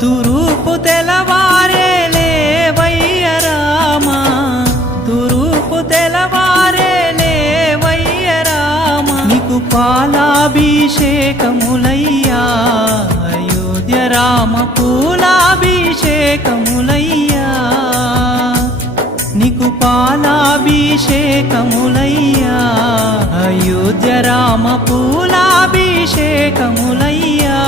తురూపు తెలవారే లేవయ్య రామా, తురూపు తెలవారే లేవయ్య రామా, నీకు పాలాభిషేకములయ్యా, అయోధ్య రామ పూలాభిషేకములయ్యా, నీకు పాలాభిషేకములయ్యా, అయోధ్య రామ పూలాభిషేకములయ్యా.